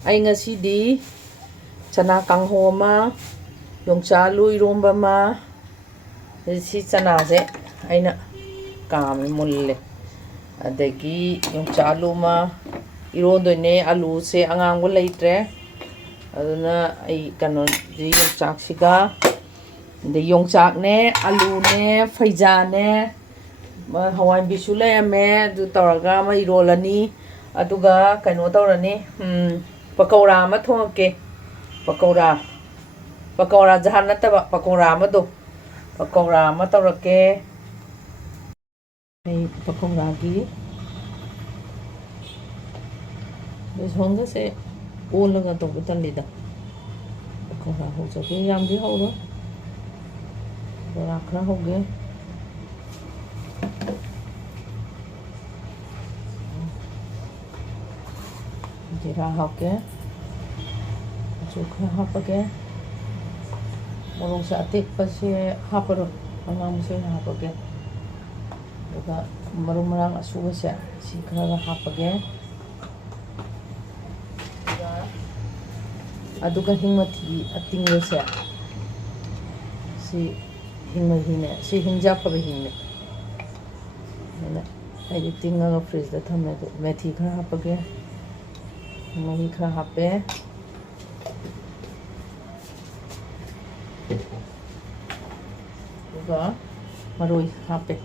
Ay ngasidi chana kangho ma yongchalu iromba ma si chana se aina kam mulle adagi yongchalu ma irodoine alu se angang leitre aduna ai kano di yongchak siga de yongchak ne alu ne faija ne hawai bisu layame du tawraga ma irolani aduga kano tawrani pakora ma thongke pakora jahan nataba pakora ma do pakora ma tawrake ai pakora gi besonga se olaga to butalida pakora ho jake yam di ho rakna ho ge jira hake chukha hapake morong sa atik pa si haparo angam se hapake daga marumrang asuga se si khara hapage aduga hingmati atingwe se si hingmahine si hingja pa hingme ai tinga fridge da thamme methi khara hapage mahi khara hape juga maroi hape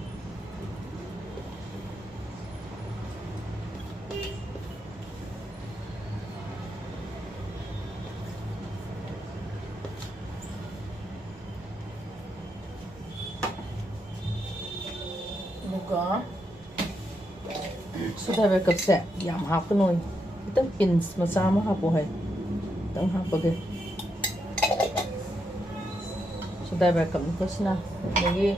juga sudah backup set yam hap kanoi itang pins masama hapo hai tang hapage sudah backup kusna lagi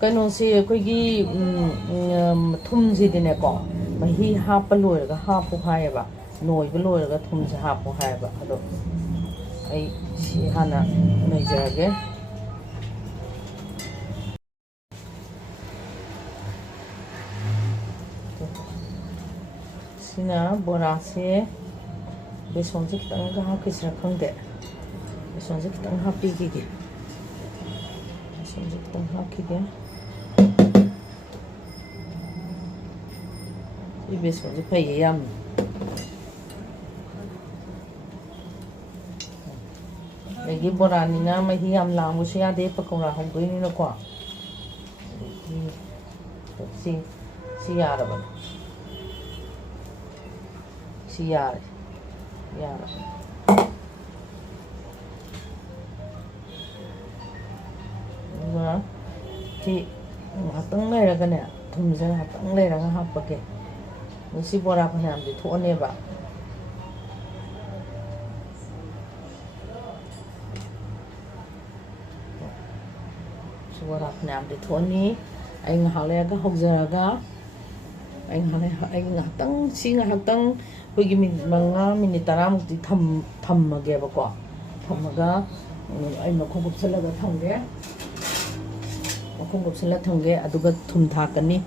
kano si koigi thum si dine ko mahi hapa loiraga hapo hai ba noi ba loiraga thum se hapo hai ba ado ai si hana naijage sina bora se beson se kitang ga hakisra khangde beson se kitang happy gi beson se kitang hakki ge i beson se pai yam lagi bora ni na mai hi yam lang musi ya de pakora hong goi ni na ko si ya ra ba si ya và thì hatang leiraga ne thumja hatang leiraga hapake musi bora phanam de thone ba bora phanam de thoni ai ngahalega hokjaraga ai nghatang si nghatang koigi manga minute 10 mukti thammage ba ko thammaga ai makhong gupsalaga thamge makhong gupsala thamge aduga thum thakani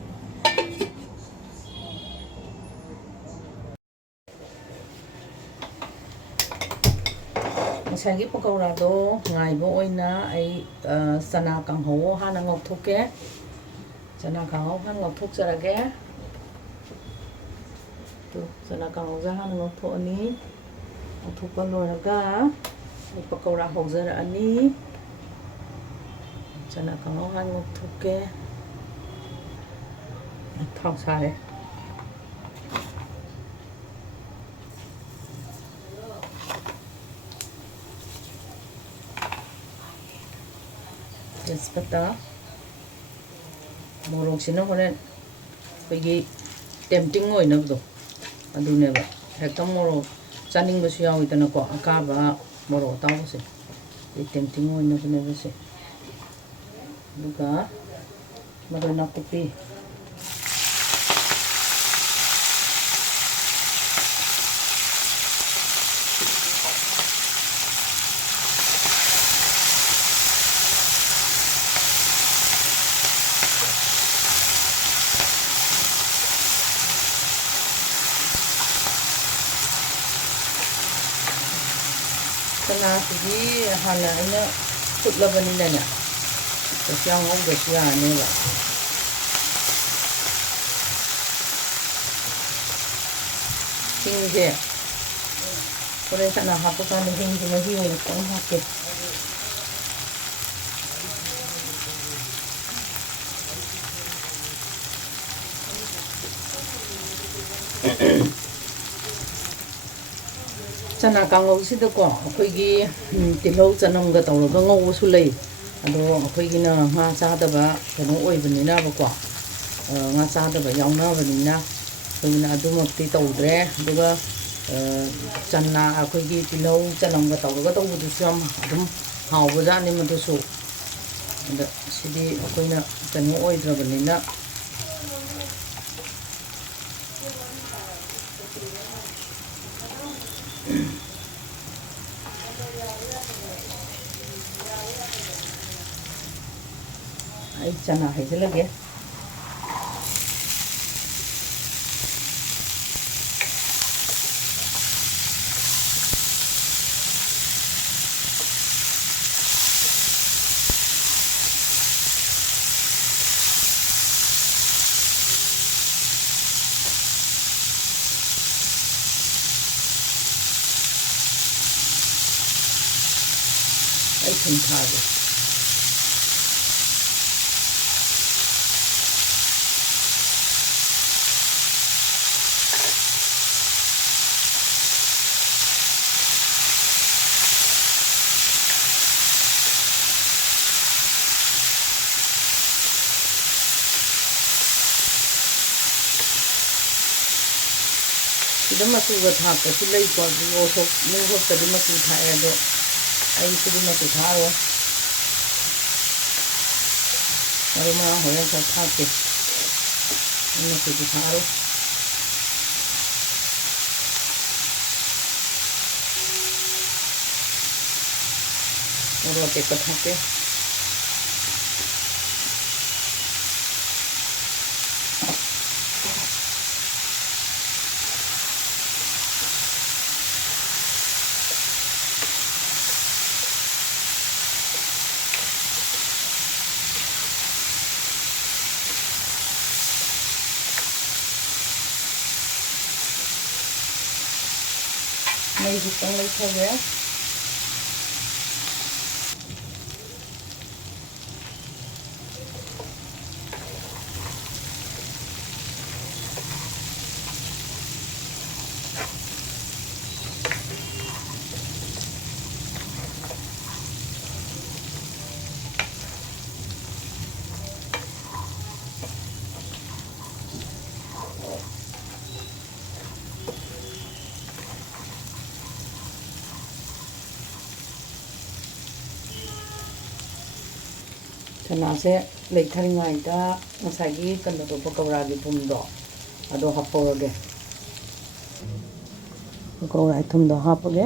masagi pakora do ngai bo oina ai chana kangho hana ngok thoke chana kangho han ngok thok jarage to chana kangho ja hana ngok thoni thokpa loraga ai pakora hojara ani chana kangho han ngok thoke thang sare Tespata morong sina horen koigi tempting oina do adune ba hektam moro chaning basu yawi tana ko akaba moro taw se tempting oina bune base duga marona kopi ꯆꯅꯥꯁꯤꯗꯤ ꯍꯥꯟꯅ ꯑꯩꯅ ꯐꯨꯠꯂꯕꯅꯤꯅꯅꯦ ꯀꯩꯁꯨ ꯌꯥꯝ ꯉꯧꯗ꯭ꯔꯁꯨ ꯌꯥꯔꯅꯦꯕ ꯍꯤꯡꯁꯦ ꯍꯣꯔꯦꯟ ꯆꯅꯥ ꯍꯥꯞꯄ ꯀꯥꯟꯗ ꯍꯤꯡꯁꯦ ꯃꯍꯤ ꯑꯣꯏꯅ ꯈꯤꯇꯪ ꯍꯥꯞꯀꯦ ꯆꯅꯥ ꯀꯥꯡꯉꯧꯁꯤꯗꯀꯣ ꯑꯩꯈꯣꯏꯒꯤ ꯇꯤꯜꯍꯧ ꯆꯅꯝꯒ ꯇꯧꯔꯒ ꯉꯧꯕꯁꯨ ꯂꯩ ꯑꯗꯣ ꯑꯩꯈꯣꯏꯒꯤꯅ ꯉꯥ ꯆꯥꯗꯕ ꯀꯩꯅꯣ ꯑꯣꯏꯕꯅꯤꯅꯕꯀꯣ ꯉꯥ ꯆꯥꯗꯕ ꯌꯥꯎꯅꯕꯅꯤꯅ ꯑꯩꯈꯣꯏꯒꯤꯅ ꯑꯗꯨꯃꯛꯇꯤ ꯇꯧꯗ꯭ꯔꯦ ꯑꯗꯨꯒ ꯆꯅꯥ ꯑꯩꯈꯣꯏꯒꯤ ꯇꯤꯜꯍꯧ ꯆꯅꯝꯒ ꯇꯧꯔꯒ ꯇꯧꯕꯗꯨꯁꯨ ꯌꯥꯝ ꯑꯗꯨꯝ ꯍꯥꯎꯕꯖꯥꯠꯅꯤ ꯃꯗꯨꯁꯨ ꯑꯗ ꯁꯤꯗꯤ ꯑꯩꯈꯣꯏꯅ ꯀꯩꯅꯣ ꯑꯣꯏꯗ꯭ꯔꯕꯅꯤꯅ ꯑꯩ ꯆꯅꯥ ꯍꯩꯖꯤꯜꯂꯒꯦ ꯑꯩ ꯊꯨꯝ ꯊꯥꯒꯦ ꯁꯤꯗ ꯃꯆꯨꯒ ꯊꯥꯛꯄꯁꯨ ꯂꯩꯀꯣ ꯅꯨꯡꯁꯣꯛꯇꯗꯤ ꯃꯆꯨ ꯊꯥꯛꯑꯦ ꯑꯗꯣ ꯑꯩ ꯁꯤꯗꯤ ꯃꯆꯨ ꯊꯥꯛꯑꯔꯣꯏ ꯃꯔꯨ ꯃꯔꯥꯡ ꯍꯣꯔꯦꯟ ꯈꯔ ꯊꯥꯛꯀꯦ ꯑꯩ ꯃꯆꯨꯗꯤ ꯊꯥꯛꯑꯔꯣꯏ ꯃꯣꯔꯣꯛ ꯑꯇꯦꯛꯄ ꯊꯥꯛꯀꯦ ꯃꯩ ꯈꯤꯇꯪ ꯂꯩꯊꯒꯦ ꯆꯅꯥꯁꯦ ꯂꯩꯊꯔꯤꯉꯩꯗ ꯉꯁꯥꯏꯒꯤ ꯀꯩꯅꯣꯗꯣ ꯄꯀꯧꯔꯥꯒꯤ ꯊꯨꯝꯗꯣ ꯑꯗꯣ ꯍꯥꯞꯍꯧꯔꯒꯦ ꯄꯀꯧꯔꯥꯒꯤ ꯊꯨꯝꯗꯣ ꯍꯥꯞꯄꯒꯦ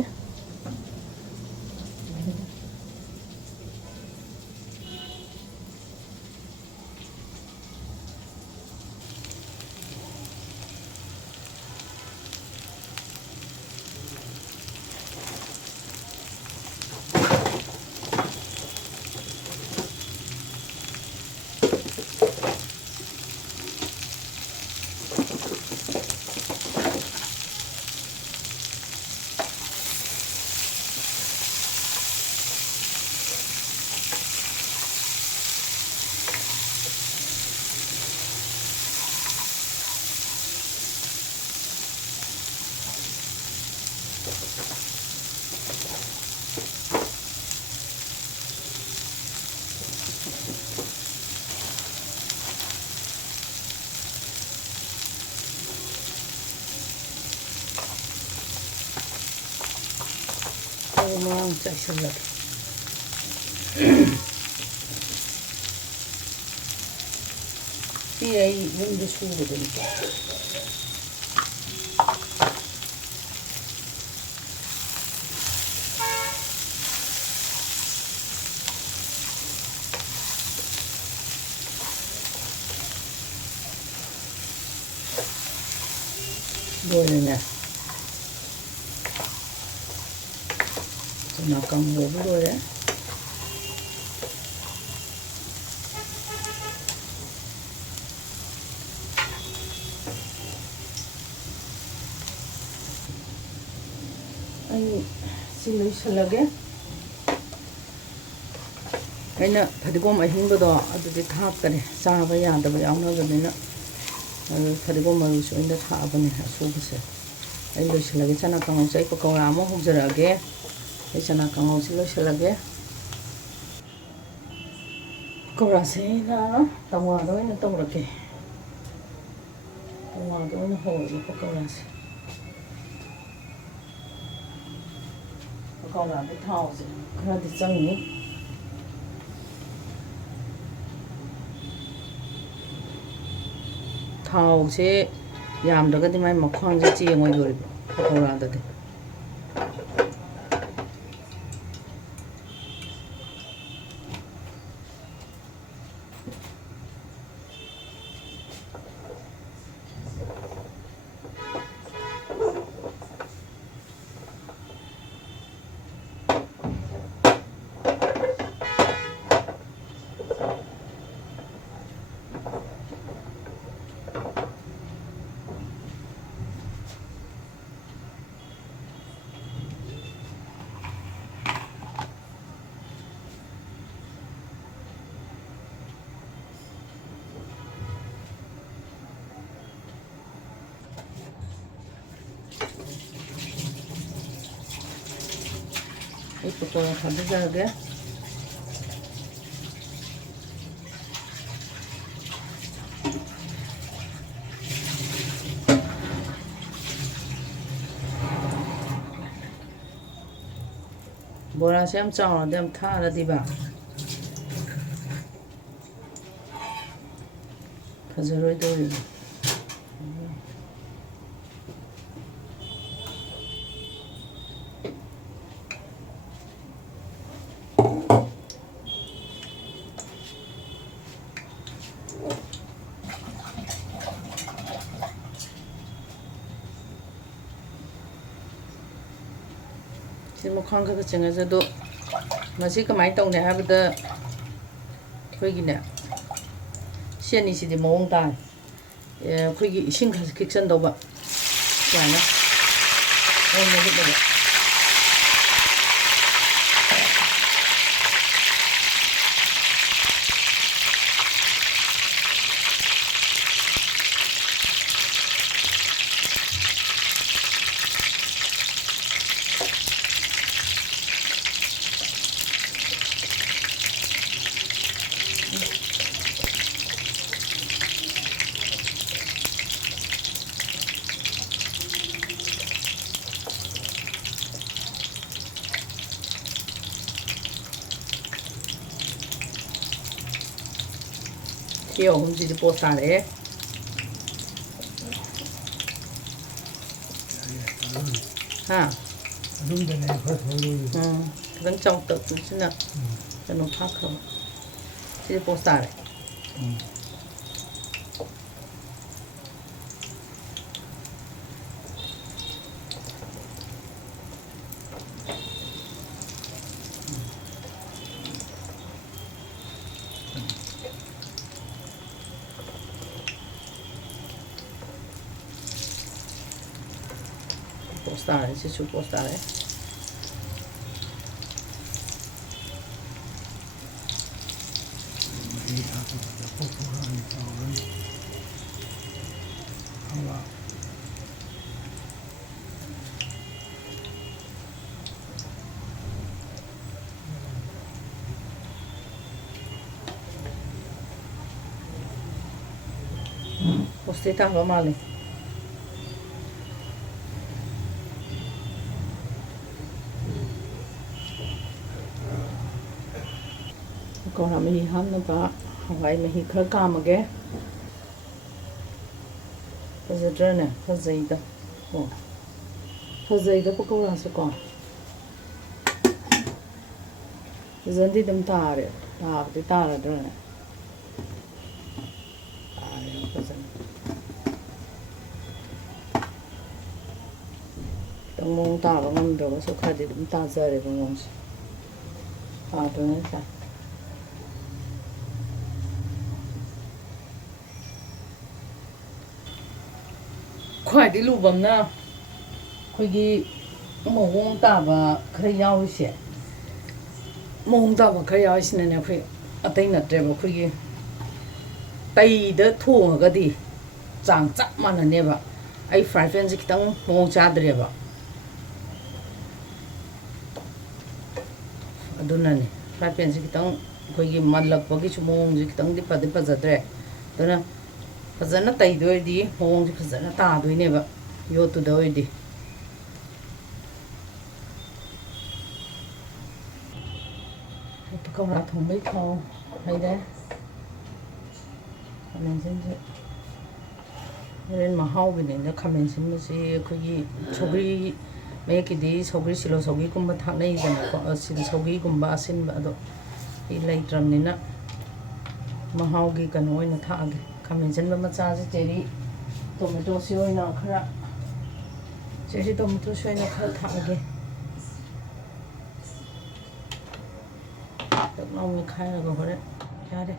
ꯃꯔꯥꯡ ꯆꯥꯏꯁꯤꯜꯂꯒꯦ ꯁꯤ ꯑꯩ ꯌꯨꯝꯗ ꯁꯨꯕꯗꯅꯤ ꯂꯣꯏꯔꯦꯅꯦ ꯆꯅꯥ ꯀꯥꯡꯍꯧꯕ ꯂꯣꯏꯔꯦ ꯑꯩ ꯁꯤ ꯂꯣꯏꯁꯤꯜꯂꯒꯦ ꯑꯩꯅ ꯐꯗꯤꯒꯣꯝ ꯑꯍꯤꯡꯕꯗꯣ ꯑꯗꯨꯗꯤ ꯊꯥꯛꯇꯔꯦ ꯆꯥꯕ ꯌꯥꯗꯕ ꯌꯥꯎꯅꯕꯅꯤꯅ ꯑꯗꯨ ꯐꯗꯤꯒꯣꯝ ꯃꯔꯨꯁꯨ ꯑꯩꯅ ꯊꯥꯛꯑꯕꯅꯦ ꯑꯁꯨꯕꯁꯦ ꯑꯩ ꯂꯣꯏꯁꯤꯜꯂꯒꯦ ꯆꯅꯥ ꯀꯥꯡꯍꯧꯁꯦ ꯑꯩ ꯄꯀꯧꯔꯥ ꯑꯃ ꯍꯧꯖꯔꯛꯑꯒꯦ ꯑꯩ ꯆꯅꯥ ꯀꯥꯡꯍꯧꯁꯦ ꯂꯣꯏꯁꯤꯜꯂꯒꯦ ꯄꯀꯧꯔꯥꯁꯦ ꯑꯩꯅ ꯇꯋꯥꯗ ꯑꯣꯏꯅ ꯇꯧꯔꯒꯦ ꯇꯋꯥꯗ ꯑꯣꯏꯅ ꯍꯧꯔꯒꯦ ꯄꯀꯧꯔꯥꯁꯦ ꯄꯀꯧꯔꯥꯗꯤ ꯊꯥꯎꯁꯦ ꯈꯔꯗꯤ ꯆꯪꯅꯤ ꯊꯥꯎꯁꯦ ꯌꯥꯝꯗ꯭ꯔꯒꯗꯤ ꯃꯥꯏ ꯃꯈ꯭ꯋꯥꯡꯁꯦ ꯆꯦꯡꯉꯣꯏꯗꯣꯔꯤꯕ ꯄꯀꯧꯔꯥꯗꯗꯤ ꯑꯩ ꯄꯀꯧꯔꯥ ꯊꯥꯗꯖꯔꯒꯦ ꯕꯣꯔꯥꯁꯦ ꯌꯥꯝ ꯆꯥꯎꯔꯗꯤ ꯌꯥꯝ ꯊꯥꯔꯗꯤꯕ ꯐꯖꯔꯣꯏꯗꯧꯔꯤꯕ ꯁꯤ ꯃꯈ꯭ꯋꯥꯡ ꯈꯔ ꯆꯤꯡꯉꯁꯦ ꯑꯗꯣ ꯃꯁꯤ ꯀꯃꯥꯏꯅ ꯇꯧꯅꯤ ꯍꯥꯏꯕꯗ ꯑꯩꯈꯣꯏꯒꯤꯅꯦ ꯁꯤ ꯑꯅꯤꯁꯤꯗꯤ ꯃꯑꯣꯡ ꯇꯥꯏ ꯑꯩꯈꯣꯏꯒꯤ ꯏꯁꯤꯡ ꯈꯔ ꯈꯤꯛꯆꯟꯗꯧꯕ ꯁꯨꯃꯥꯏꯅ ꯑꯣꯏꯅ ꯍꯤꯞꯂꯒ ꯁꯤ ꯑꯍꯨꯝꯁꯤꯗꯤ ꯄꯣꯠ ꯇꯥꯔꯛꯑꯦ ꯍꯥ ꯈꯤꯇꯪ ꯆꯥꯎꯇꯛꯁꯤꯅ ꯀꯩꯅꯣ ꯐꯥꯈ꯭ꯔꯕ ꯁꯤꯗꯤ ꯄꯣꯠ ꯇꯥꯔꯦ post tare, si su postare. Postita va male. Còn mì hâm nó có hawai mì khơi kamage. Fazadrena, fazida. Oh. Fazida pakora sa kon. Zandi dam tare. Di tare drena. ꯃꯑꯣꯡ ꯇꯥꯕ ꯉꯝꯗ꯭ꯔꯒꯁꯨ ꯈꯔꯗꯤ ꯑꯗꯨꯝ ꯇꯥꯖꯔꯦꯕ ꯃꯑꯣꯡꯁꯦ ꯐꯥꯗ꯭ꯔꯣ ꯅꯠꯇ꯭ꯔꯥ ꯈ꯭ꯋꯥꯏꯗꯒꯤ ꯂꯨꯕ ꯑꯃꯅ ꯑꯩꯈꯣꯏꯒꯤ ꯃꯑꯣꯡ ꯇꯥꯕ ꯈꯔ ꯌꯥꯎꯔꯤꯁꯦ ꯃꯑꯣꯡ ꯇꯥꯕ ꯈꯔ ꯌꯥꯎꯔꯤꯁꯤꯅꯅꯦ ꯑꯩꯈꯣꯏ ꯑꯇꯩ ꯅꯠꯇ꯭ꯔꯦꯕ ꯑꯩꯈꯣꯏꯒꯤ ꯇꯩꯗ ꯊꯣꯡꯉꯒꯗꯤ ꯆꯥꯡ ꯆꯞ ꯃꯥꯟꯅꯅꯦꯕ ꯑꯩ ꯐ꯭ꯔꯥꯏ ꯄꯦꯟꯁꯦ ꯈꯤꯇꯪ ꯃꯑꯣꯡ ꯆꯥꯗ꯭ꯔꯦꯕ ꯑꯗꯨꯅꯅꯦ ꯐ꯭ꯔꯥꯏ ꯄꯦꯟꯁꯦ ꯈꯤꯇꯪ ꯑꯩꯈꯣꯏꯒꯤ ꯃꯜꯂꯛꯄꯒꯤꯁꯨ ꯃꯑꯣꯡꯁꯦ ꯈꯤꯇꯪꯗꯤ ꯐꯖꯗ꯭ꯔꯦ ꯑꯗꯨꯅ ꯐꯖꯅ ꯇꯩꯗꯣꯏꯗꯤ ꯃꯑꯣꯡꯁꯦ ꯐꯖꯅ ꯇꯥꯗꯣꯏꯅꯦꯕ ꯌꯣꯠꯇꯨꯗ ꯑꯣꯏꯗꯤ ꯄꯀꯧꯔꯥ ꯊꯣꯡꯕꯩ ꯊꯥꯎ ꯍꯩꯔꯦ ꯈꯥꯃꯦꯟꯁꯤꯟꯁꯦ ꯍꯣꯔꯦꯟ ꯃꯍꯥꯎꯒꯤꯅꯦꯅ ꯈꯥꯃꯦꯟ ꯁꯤꯟꯕꯁꯤ ꯑꯩꯈꯣꯏꯒꯤ ꯁꯧꯒ꯭ꯔꯤ ꯃꯌꯦꯛꯀꯤꯗꯤ ꯁꯧꯒ꯭ꯔꯤ ꯁꯤꯂꯣ ꯁꯧꯒ꯭ꯔꯤꯒꯨꯝꯕ ꯊꯥꯛꯅꯩꯗꯅꯀꯣ ꯁꯧꯒ꯭ꯔꯤꯒꯨꯝꯕ ꯑꯁꯤꯟꯕ ꯑꯗꯣ ꯑꯩ ꯂꯩꯇ꯭ꯔꯕꯅꯤꯅ ꯃꯍꯥꯎꯒꯤ ꯀꯩꯅꯣ ꯑꯣꯏꯅ ꯊꯥꯛꯑꯒꯦ ꯈꯥꯃꯦꯟ ꯁꯤꯟꯕ ꯃꯆꯥꯁꯦ ꯆꯦꯔꯤ ꯇꯣꯃꯦꯇꯣꯁꯤ ꯑꯣꯏꯅ ꯈꯔ ꯆꯦꯔꯤ ꯇꯣꯃꯦꯇꯣꯁꯤ ꯑꯣꯏꯅ ꯈꯔ ꯊꯥꯛꯑꯒꯦ ꯇꯛꯅꯥꯎ ꯃꯦꯠꯈꯥꯏꯔꯒ ꯍꯣꯔꯦꯟ ꯌꯥꯔꯦ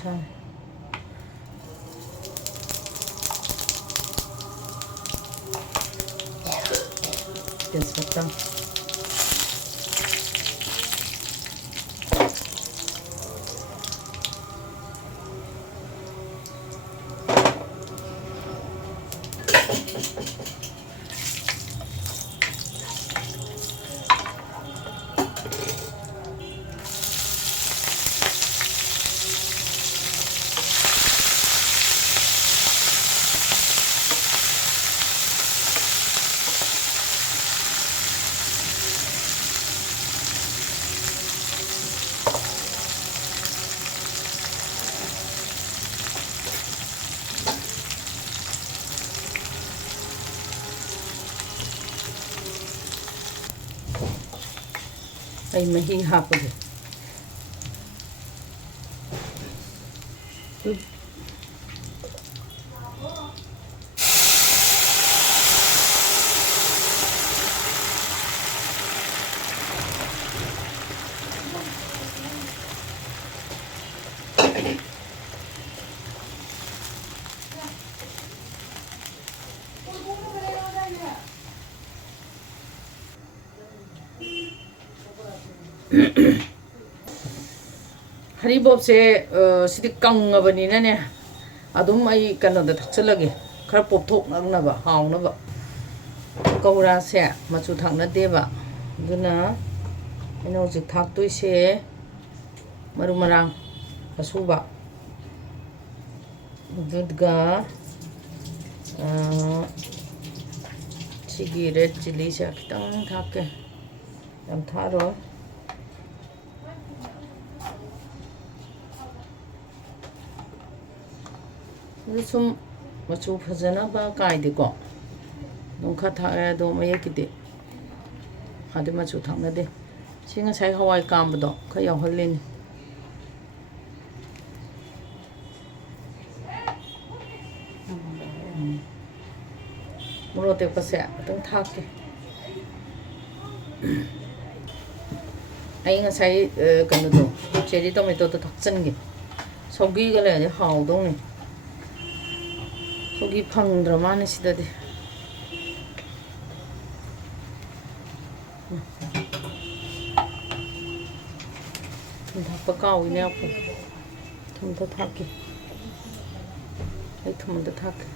ꯁꯥꯔꯦ तेजपत्ता ꯑꯩ ꯃꯍꯤ ꯍꯥꯞꯄꯒꯦ हरिबोपसे सिदी कंगबनीने अदुम आई कनोदा थक्चलगे खरा पोपथोकनबा हावनबा कौरासे मचु थांनदेबा दुना एनो जिक थाक्तोइसे मरु मरांग असुबा दुदगा सिगी रेड चिली से खितंग थाके यम थारो ꯁꯨꯝ ꯃꯆꯨ ꯐꯖꯅꯕ ꯀꯥꯏꯗꯦꯀꯣ ꯑꯗꯨꯝ ꯈꯔ ꯊꯥꯛꯑꯦ ꯑꯗꯣ ꯃꯌꯦꯛꯀꯤꯗꯤ ꯑꯗꯨ ꯃꯆꯨ ꯊꯥꯛꯅꯗꯦ ꯁꯤ ꯉꯁꯥꯏ ꯍꯋꯥꯏ ꯀꯥꯝꯕꯗꯣ ꯈꯔ ꯌꯥꯎꯍꯜꯂꯤꯅꯤ ꯃꯣꯔꯣꯛ ꯑꯇꯦꯛꯄꯁꯦ ꯑꯗꯨꯝ ꯊꯥꯛꯀꯦ ꯑꯩ ꯉꯁꯥꯏ ꯀꯩꯅꯣꯗꯣ ꯆꯦꯔꯤ ꯇꯣꯃꯦꯇꯣꯗꯣ ꯊꯥꯛꯆꯟꯒꯦ ꯁꯧꯒ꯭ꯔꯤꯒ ꯂꯩꯔꯗꯤ ꯍꯥꯎꯗꯧꯅꯤ ꯁꯧꯒ꯭ꯔꯤ ꯐꯪꯗ꯭ꯔ ꯃꯥꯅꯦ ꯁꯤꯗꯗꯤ ꯊꯨꯝ ꯊꯥꯛꯄ ꯀꯥꯎꯏꯅꯦ ꯑꯩꯈꯣꯏ ꯊꯨꯝꯗ ꯊꯥꯛꯀꯦ ꯑꯩ ꯊꯨꯝꯗ ꯊꯥꯛꯀꯦ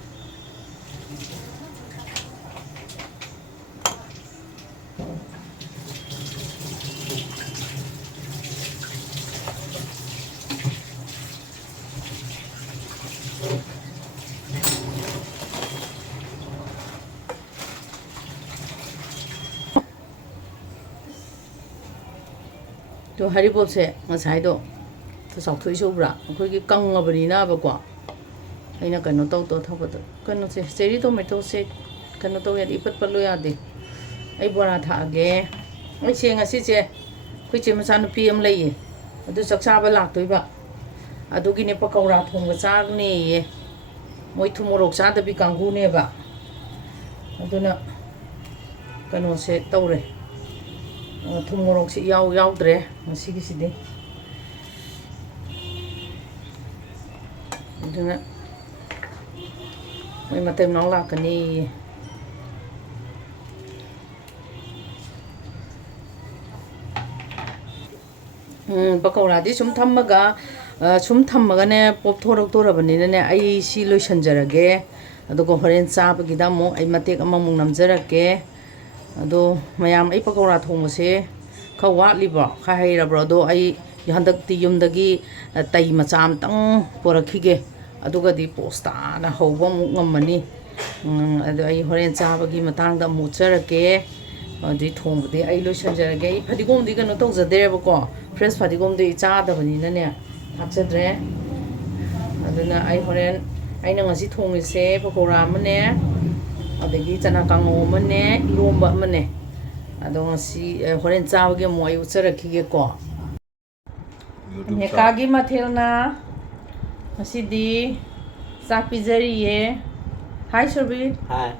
또 हरिबोपसे ngसाइदो तो चाउथोइसे उब्रा अखोइगी कंगबनिनाबको अइना कनो तौतो थबदो कनो से चेरी टोमेटो से कनो तो यादी इपत पलो यादे अइ बोरा थागे अइ से ngasiसे खुइचे मचा नुपी अम लइये अदु चक्चाबा लाक्तोइबा अदुगिने पकौड़ा थोंबा चागनेये मोइ थुमोरोक चादबी कांगुनेबा अदुना ꯀꯩꯅꯣꯁꯦ ꯇꯧꯔꯦ ꯊꯨꯝ ꯃꯣꯔꯣꯛꯁꯦ ꯌꯥꯎꯗ꯭ꯔꯦ ꯉꯁꯤꯒꯤꯁꯤꯗꯤ ꯑꯗꯨꯅ ꯃꯣꯏ ꯃꯇꯩ ꯃꯅꯥꯎ ꯂꯥꯛꯀꯅꯤ ꯄꯀꯧꯔꯥꯗꯤ ꯁꯨꯝ ꯊꯝꯃꯒꯅꯦ ꯄꯣꯞꯊꯣꯔꯛꯇꯣꯔꯕꯅꯤꯅꯅꯦ ꯑꯩ ꯁꯤ ꯂꯣꯏꯁꯟꯖꯔꯒꯦ ꯑꯗꯨꯒ ꯍꯣꯔꯦꯟ ꯆꯥꯕꯒꯤꯗ ꯑꯃꯨꯛ ꯑꯩ ꯃꯇꯦꯛ ꯑꯃꯃꯨꯛ ꯅꯝꯖꯔꯛꯀꯦ ꯑꯗꯣ ꯃꯌꯥꯝ ꯑꯩ ꯄꯀꯧꯔꯥ ꯊꯣꯡꯕꯁꯦ ꯈꯔ ꯋꯥꯠꯂꯤꯕ꯭ꯔꯣꯈꯔ ꯍꯩꯔꯕ꯭ꯔꯣ ꯑꯗꯣ ꯑꯩ ꯍꯟꯗꯛꯇꯤ ꯌꯨꯝꯗꯒꯤ ꯇꯩ ꯃꯆꯥ ꯑꯃꯇꯪ ꯄꯣꯔꯛꯈꯤꯒꯦ ꯑꯗꯨꯒꯗꯤ ꯄꯣꯁ ꯇꯥꯅ ꯍꯧꯕ ꯑꯃꯨꯛ ꯉꯝꯃꯅꯤ ꯑꯗꯣ ꯑꯩ ꯍꯣꯔꯦꯟ ꯆꯥꯕꯒꯤ ꯃꯇꯥꯡꯗ ꯑꯃꯨꯛ ꯎꯠꯆꯔꯛꯀꯦ ꯑꯗꯨꯗꯩ ꯊꯣꯡꯕꯗꯤ ꯑꯩ ꯂꯣꯏꯁꯟꯖꯔꯒꯦ ꯑꯩ ꯐꯗꯤꯒꯣꯝꯗꯤ ꯀꯩꯅꯣ ꯇꯧꯖꯗꯦꯕꯀꯣ ꯐ꯭ꯔꯦꯁ ꯐꯗꯤꯒꯣꯝꯗꯤ ꯆꯥꯗꯕꯅꯤꯅꯅꯦ ꯍꯥꯞꯆꯗ꯭ꯔꯦ ꯑꯗꯨꯅ ꯑꯩ ꯍꯣꯔꯦꯟ ꯑꯩꯅ ꯉꯁꯤ ꯊꯣꯡꯉꯤꯁꯦ ꯄꯀꯧꯔꯥ ꯑꯃꯅꯦ ꯑꯗꯒꯤ ꯆꯅꯥ ꯀꯥꯡꯉꯧ ꯑꯃꯅꯦ ꯏꯔꯣꯝꯕ ꯑꯃꯅꯦ ꯑꯗꯣ ꯉꯁꯤ ꯍꯣꯔꯦꯟ ꯆꯥꯕꯒꯤ ꯑꯃꯨꯛ ꯑꯩ ꯎꯠꯆꯔꯛꯈꯤꯒꯦꯀꯣ ꯃꯦꯀꯥꯒꯤ ꯃꯊꯦꯜꯅ ꯉꯁꯤꯗꯤ ꯆꯥꯛ ꯄꯤꯖꯔꯤꯌꯦ ꯍꯥꯏ ꯁꯨꯔꯕꯤ Hai.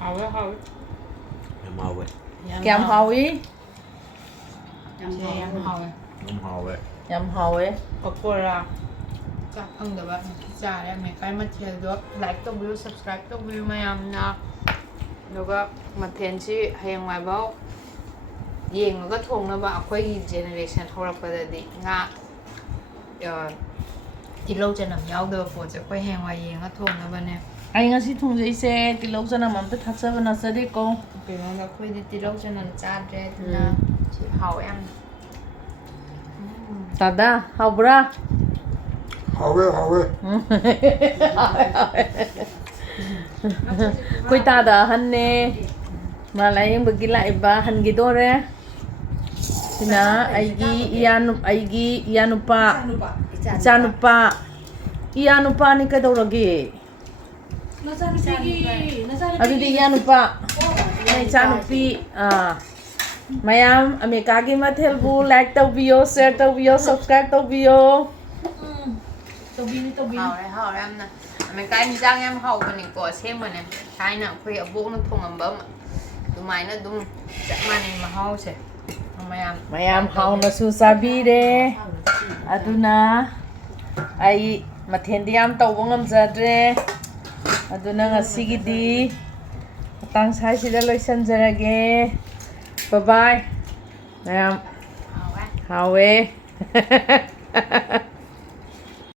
Hào hào. Em hào vậy. ꯀꯌꯥꯝ ꯍꯥꯎꯏ Em hào. Em hào vậy. ꯌꯥꯝ ꯍꯥꯎꯋꯦ Pakora. Chắc không được bạn trả em mấy cái mặt thiệt được. Like tông view, subscribe tông view mà em nè. Rồi mặt thiệt chứ hay ngoài báo. เย่งแล้วก็ทงนะว่าค่อยเจเนอเรชันเท่าเราไปเลยดิงะที่เราจะนำยาวเดิมปวดจะค่อยแหงไว้เย่งก็ทงนะวันเนี้ย ꯑꯩ ꯉꯁꯤ ꯊꯣꯡꯖꯩꯁꯦ ꯇꯤꯜꯍꯧ ꯆꯅꯝ ꯑꯝꯇ ꯊꯥꯛꯆꯕ ꯅꯠꯆꯗꯦꯀꯣ เป็นว่าเราค่อยที่เราจะนำจานเรดนะที่เผาแอม ꯇꯥꯗꯥ ꯍꯥꯎꯕ꯭ꯔꯥ Hào vậy. ꯑꯩꯈꯣꯏ ꯇꯥꯗ ꯑꯍꯟꯅꯦ ꯃꯥ ꯂꯥꯏꯌꯦꯡꯕꯒꯤ ꯂꯥꯛꯏꯕ ꯍꯟꯈꯤꯗꯣꯔꯦ ꯁꯤꯅ ꯑꯩꯒꯤ ꯏꯌꯥꯅꯨꯄꯥ ꯏꯌꯥꯅꯨꯄꯥꯅꯤ ꯀꯩꯗꯧꯔꯒꯦ ꯑꯗꯨꯗꯤ ꯏꯌꯥꯅꯨꯄꯥ ꯏꯆꯥꯅꯨꯄꯤ ꯃꯌꯥꯝ ꯑꯃꯦꯔꯤꯀꯥꯒꯤ ꯃꯊꯦꯜꯕꯨ ꯂꯥꯏꯛ ꯇꯧꯕꯤꯌꯣ ꯁꯤꯌꯔ ꯇꯧꯕꯤꯌꯣ ꯁꯕꯁꯀ꯭ꯔꯥꯏꯕ ꯇꯧꯕꯤꯌꯣ ꯇꯧꯕꯤꯅꯤ ꯍꯥꯎꯔꯦ ꯌꯥꯝꯅ ꯑꯃꯦꯔꯤꯀꯥ ꯏꯟꯖꯥꯡ ꯌꯥꯝ ꯍꯥꯎꯕꯅꯤꯀꯣ ꯑꯁꯦꯡꯕꯅꯦ ꯊꯥꯏꯅ ꯑꯩꯈꯣꯏ ꯑꯕꯣꯛꯅ ꯊꯣꯡꯉꯝꯕ ꯑꯗꯨꯃꯥꯏꯅ ꯑꯗꯨꯝ ꯆꯞ ꯃꯥꯟꯅꯩ ꯃꯍꯥꯎꯁꯦ ꯃꯌꯥꯝ ꯍꯥꯎꯅꯁꯨ ꯆꯥꯕꯤꯔꯦ ꯑꯗꯨꯅ ꯑꯩ ꯃꯊꯦꯜꯗꯤ ꯌꯥꯝ ꯇꯧꯕ ꯉꯝꯖꯗ꯭ꯔꯦ ꯑꯗꯨꯅ ꯉꯁꯤꯒꯤꯗꯤ ꯃꯇꯥꯡ ꯁ꯭ꯋꯥꯏꯁꯤꯗ ꯂꯣꯏꯁꯤꯟꯖꯔꯒꯦ ꯕꯥꯏ ꯃꯌꯥꯝ ꯍꯥꯎꯋꯦ